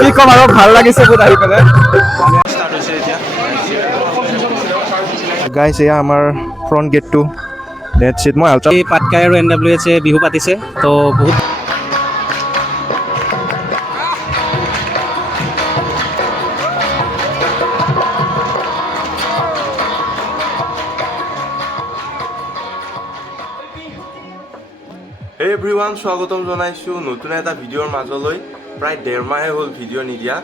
কি ক'ম আৰু ভাল লাগিছে বহুত আহি পেলাই গাইছ এয়া আমাৰ ফ্ৰণ্ট গেটটো ডেট চিট মই আল্ট্ৰা পাটকাই আৰু NWH বিহু পাতিছে তো বহুত হে এভৰিৱান স্বাগতম জনাইছোঁ নতুন এটা ভিডিঅ'ৰ মাজলৈ প্ৰায় 1.5 মাহে হ'ল ভিডিঅ' নিদিয়া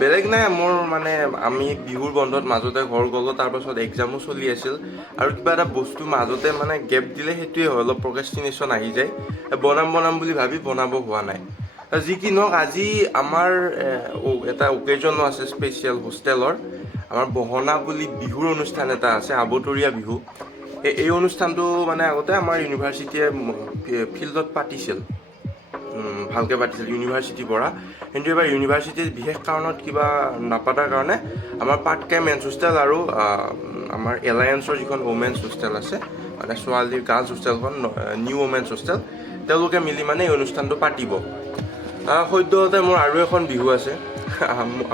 বেলেগ নাই মোৰ মানে আমি বিহুৰ বন্ধত মাজতে ঘৰ গ'লোঁ তাৰপাছত এক্সামো চলি আছিল আৰু কিবা এটা বস্তু মাজতে মানে গেপ দিলে সেইটোৱে হয় অলপ প্ৰক্ৰেষ্টিনেশ্যন আহি যায় বনাম বুলি ভাবি বনাব হোৱা নাই যি কি নহওক আজি আমাৰ এটা অকেজনো আছে স্পেচিয়েল হোষ্টেলৰ আমাৰ বহনা বুলি বিহুৰ অনুষ্ঠান এটা আছে আবতৰীয়া বিহু এই অনুষ্ঠানটো মানে আগতে আমাৰ ইউনিভাৰ্চিটিয়ে ফিল্ডত পাতিছিল ভালকৈ পাতিছিল ইউনিভাৰ্চিটিৰ পৰা কিন্তু এবাৰ ইউনিভাৰ্চিটিৰ বিশেষ কাৰণত কিবা নাপাতাৰ কাৰণে আমাৰ পাটকাই মেন্স হোষ্টেল আৰু আমাৰ এলায়েন্সৰ যিখন ওমেন্স হোষ্টেল আছে মানে ছোৱালীৰ গাৰ্লছ হোষ্টেলখন নিউ ওমেন্স হোষ্টেল তেওঁলোকে মিলি মানে এই অনুষ্ঠানটো পাতিব সদ্যহতে মোৰ আৰু এখন বিহু আছে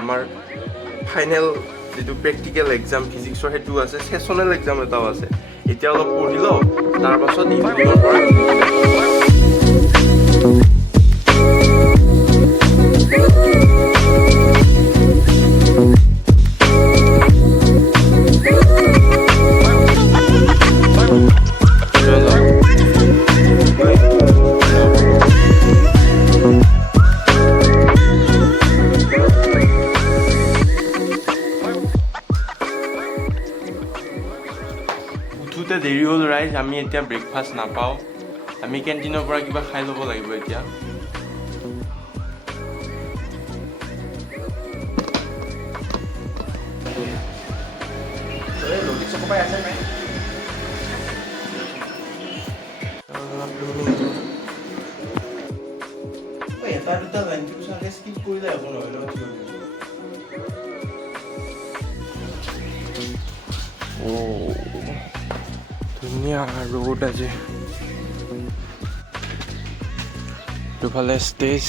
আমাৰ ফাইনেল যিটো প্ৰেক্টিকেল এক্সাম ফিজিক্সৰ সেইটো আছে ছেছনেল এক্সাম এটাও আছে এতিয়া অলপ পঢ়ি লওঁ তাৰপাছত ইভিনিঙৰ পৰা দেৰি হ'ল ৰাইজ আমি এতিয়া ব্ৰেকফাষ্ট নাপাওঁ আমি কেণ্টিনৰ পৰা কিবা খাই ল'ব লাগিব এতিয়া এটা দুটা লাইন স্কিপ কৰিলে হ'ব নহয় ধুনীয়া ৰোড আজি দুফালে ষ্টেজ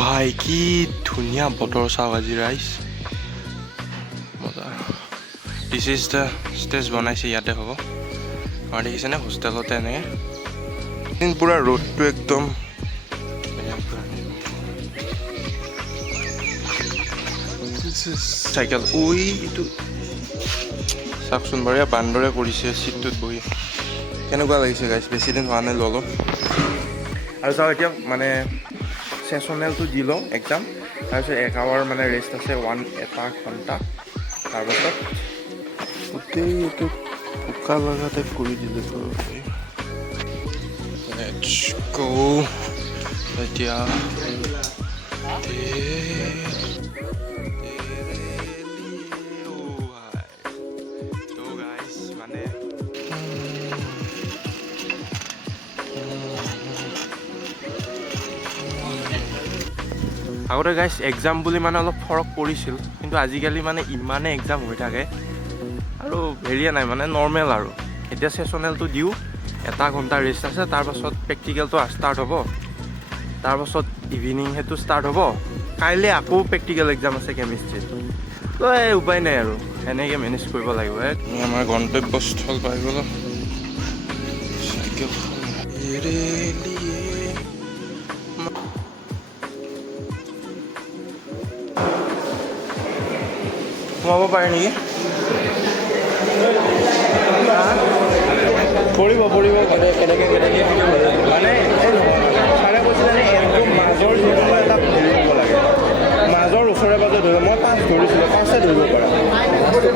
ভাই কি ধুনীয়া বতৰ চাওক আজি ৰাইজ মজা দিছ ইজ দ্য ষ্টেজ বনাইছে ইয়াতে হ'ব আমাৰ দেখিছেনে হোষ্টেলতে এনেকৈ পুৰা ৰোডটো একদম চাইকেল এইটো চাওকচোন বাৰু ইয়াৰ বান্দৰে কৰিছে চিটটোত বহি কেনেকুৱা লাগিছে গাইছ বেছিদিন হোৱা নাই ল'লোঁ আৰু চাওক এতিয়া মানে ছেছনেলটো দি লওঁ এক্সাম তাৰপিছত 1 আৱাৰ মানে ৰেষ্ট আছে এটা ঘণ্টা তাৰপাছত গোটেই এইটো বোকা লগা টাইপ কৰি দিলে এতিয়া আগতে গাইছ এক্সাম বুলি মানে অলপ ফৰক পৰিছিল কিন্তু আজিকালি মানে ইমানে এক্সাম হৈ থাকে আৰু হেৰিয়ে নাই মানে নৰ্মেল আৰু এতিয়া ছেছনেলটো দিওঁ 1 ঘণ্টা ৰেষ্ট আছে তাৰপাছত প্ৰেক্টিকেলটো ষ্টাৰ্ট হ'ব তাৰপাছত ইভিনিং সেইটো ষ্টাৰ্ট হ'ব কাইলৈ আকৌ প্ৰেক্টিকেল এক্সাম আছে কেমিষ্ট্ৰিত তো উপায় নাই আৰু এনেকৈ মেনেজ কৰিব লাগিব আমাৰ গন্তব্যস্থল পাই গ'লোঁ চাইকেলখন সোমাব পাৰে নেকি পৰিব কেনেকৈ মানে ছাৰে কৈছিলে একদম মাজৰ যিকোনো এটা ধৰি দিব লাগে মাজৰ ওচৰে পাজৰে ধৰিব মই 5 ধৰিছিলোঁ 5 ধৰিব পাৰা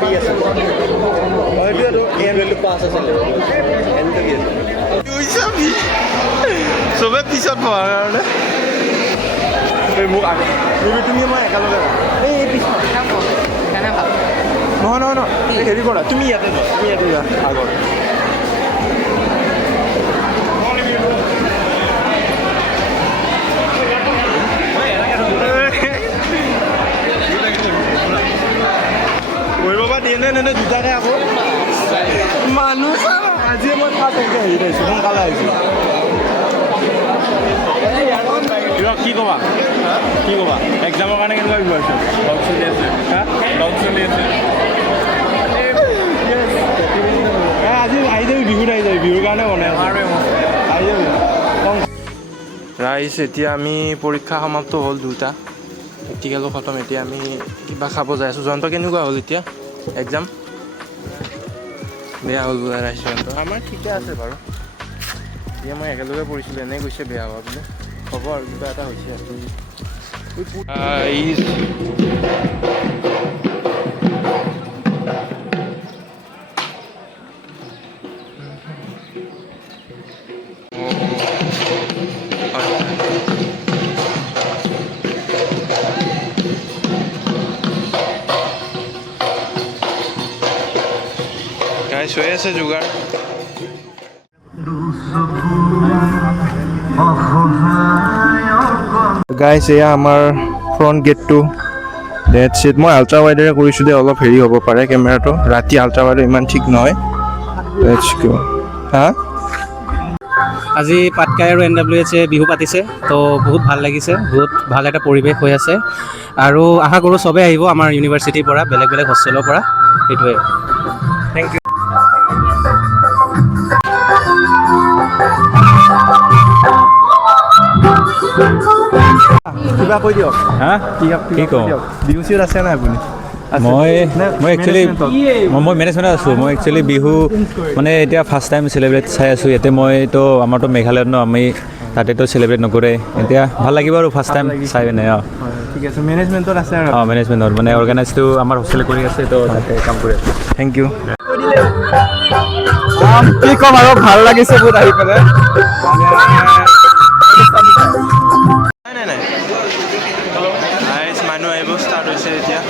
কি আছে সেইটোৱেতো এনটো 5 আছিলে এনটো কি আছে চবে পিছত পোৱাৰ কাৰণে মোক তুমি মই একেলগে এই পিছত নহয় হেৰি কৰা তুমি ইয়াতে যা আগত কৰিব পৰা দিয়ে নে দুটাকে আকৌ মানুহ আজিয়ে মই ফাৰ্ষ্ট এনেকৈ হেৰি পাইছোঁ সোনকালে আহিছোঁ কি ক'বা কি ক'বা এক্সামৰ কাৰণে কেনেকুৱা প্ৰিপাৰেশ্যন লগ চলি আছে লগ চলি আছে আজি আহি যাবি বিহুত আহি যাবি বিহুৰ কাৰণে বনাই আহি যাবি ৰাইজ এতিয়া আমি পৰীক্ষা সমাপ্ত হ'ল দুটা প্ৰেক্টিকেলো খতম এতিয়া আমি কিবা খাব যাই আছোঁ জয়ন্ত কেনেকুৱা হ'ল এতিয়া এক্সাম বেয়া হ'ল বোলে ৰাইজ জয়ন্ত আমাৰ ঠিকে আছে বাৰু এতিয়া মই একেলগে পঢ়িছিলোঁ এনেই কৈছে বেয়া হোৱা বোলে হ'ব আৰু কিবা এটা হৈছে গাইছ হৈ আছে যোগাৰ গাইছ এয়া আমাৰ ফ্ৰণ্ট গেটটো ডেট ছেট মই আল্ট্ৰা ৱাইডেৰে কৰিছোঁ দে অলপ হেৰি হ'ব পাৰে কেমেৰাটো ৰাতি আল্ট্ৰা ৱাইডৰ ইমান ঠিক নহয় হা আজি পাটকাই আৰু NWH বিহু পাতিছে তো বহুত ভাল লাগিছে বহুত ভাল এটা পৰিৱেশ হৈ আছে আৰু আশা কৰোঁ চবেই আহিব আমাৰ ইউনিভাৰ্চিটিৰ পৰা বেলেগ বেলেগ হোষ্টেলৰ পৰা সেইটোৱে থেংক ইউ কিবা কৈ দিয়ক হা কি কওঁ বিহু চিহু আছে নাই আপুনি মই একচুৱেলি মই মেনেজমেণ্টত আছোঁ মই একচুৱেলি বিহু মানে এতিয়া ফাৰ্ষ্ট টাইম চেলিব্ৰেট চাই আছোঁ ইয়াতে মইতো আমাৰতো মেঘালয়ত ন আমি তাতেতো চেলিব্ৰেট নকৰে এতিয়া ভাল লাগিব আৰু ফাৰ্ষ্ট টাইম চাই পিনে ঠিক আছে মেনেজমেণ্টত আছে আৰু মেনেজমেণ্টত মানে অৰ্গেনাইজটো আমাৰ হোষ্টেলে কৰি আছে তো তাতে কাম কৰি আছে থেংক ইউ কি ক'ম আৰু ভাল লাগিছে বহুত আহি পেলাই নাই নাই ৰাইজ মানুহ আহিব ষ্টাৰ্ট হৈছে এতিয়া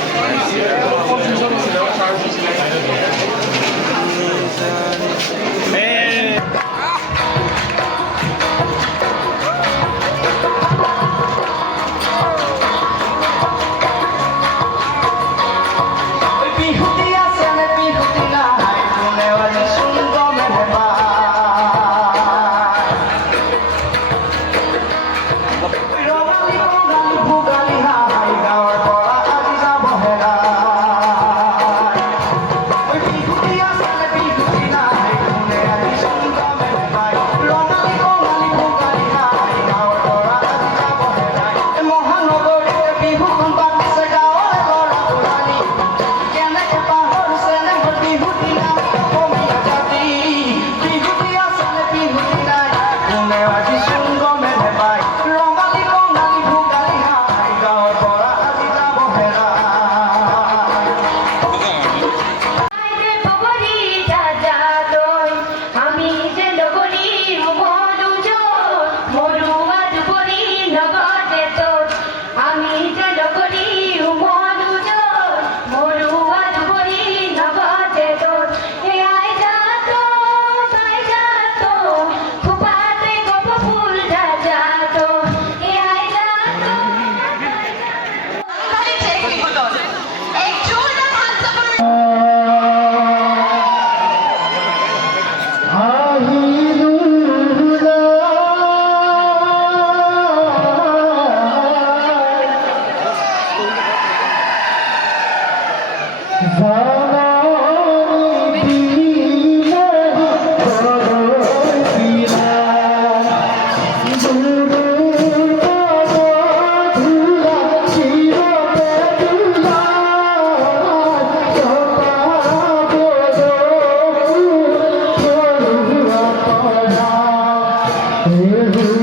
Hey,